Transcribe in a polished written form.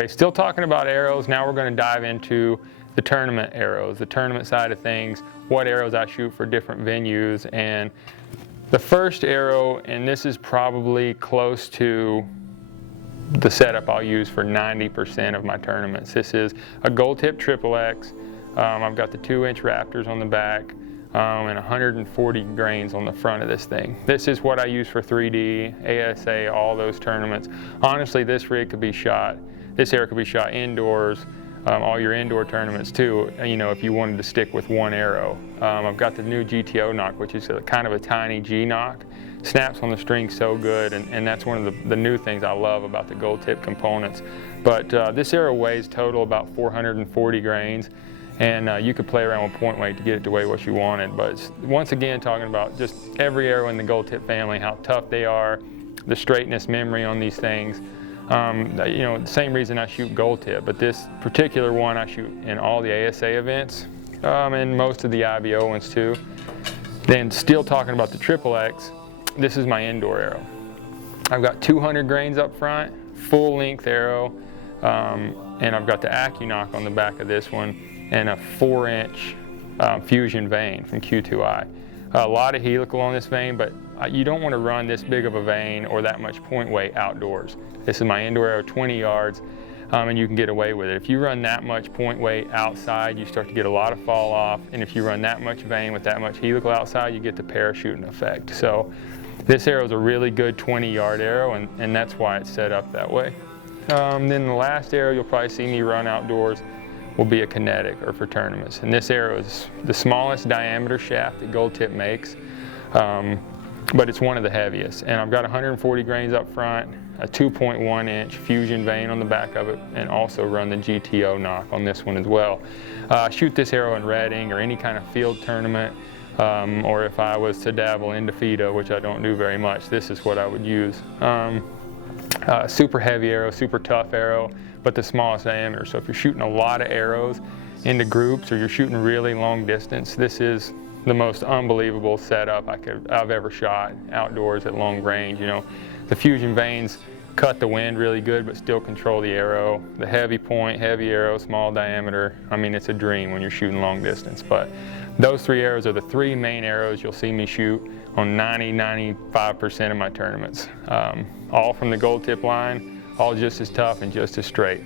Okay, still talking about arrows. Now we're going to dive into the tournament arrows, the tournament side of things, what arrows I shoot for different venues. And the first arrow, and this is probably close to the setup I'll use for 90% of my tournaments. This is a GoldTip XXX. I've got the 2-inch Raptors on the back and 140 grains on the front of this thing. This is what I use for 3D, ASA, all those tournaments. Honestly, this rig could be shot, this arrow could be shot indoors, all your indoor tournaments too, you know, if you wanted to stick with one arrow. I've got the new GTO knock, which is kind of a tiny G knock. Snaps on the string so good, and that's one of the new things I love about the GoldTip components. But this arrow weighs total about 440 grains, and you could play around with point weight to get it to weigh what you wanted. But once again, talking about just every arrow in the GoldTip family, how tough they are, the straightness, memory on these things. You know, the same reason I shoot GoldTip, but this particular one I shoot in all the ASA events, and most of the IBO ones too. Then still talking about the XXX, this is my indoor arrow. I've got 200 grains up front, full length arrow, and I've got the AccuNock on the back of this one and a 4-inch fusion vane from Q2I. A lot of helical on this vane, but you don't want to run this big of a vane or that much point weight outdoors. This is my indoor arrow, 20 yards, and you can get away with it. If you run that much point weight outside, you start to get a lot of fall off, and if you run that much vane with that much helical outside, you get the parachuting effect. So this arrow is a really good 20-yard arrow, and that's why it's set up that way. Then the last arrow you'll probably see me run outdoors will be a Kinetic, or for tournaments. And this arrow is the smallest diameter shaft that GoldTip makes, but it's one of the heaviest. And I've got 140 grains up front, a 2.1-inch fusion vane on the back of it, and also run the GTO knock on this one as well. Shoot this arrow in Reading or any kind of field tournament, or if I was to dabble into FIDA, which I don't do very much, this is what I would use. Super heavy arrow, super tough arrow, but the smallest diameter. So if you're shooting a lot of arrows into groups or you're shooting really long distance, this is the most unbelievable setup I've ever shot outdoors at long range. You know, the fusion vanes cut the wind really good but still control the arrow. The heavy point, heavy arrow, small diameter, I mean, it's a dream when you're shooting long distance. But those 3 arrows are the 3 main arrows you'll see me shoot on 90–95% of my tournaments. All from the GoldTip line, all just as tough and just as straight.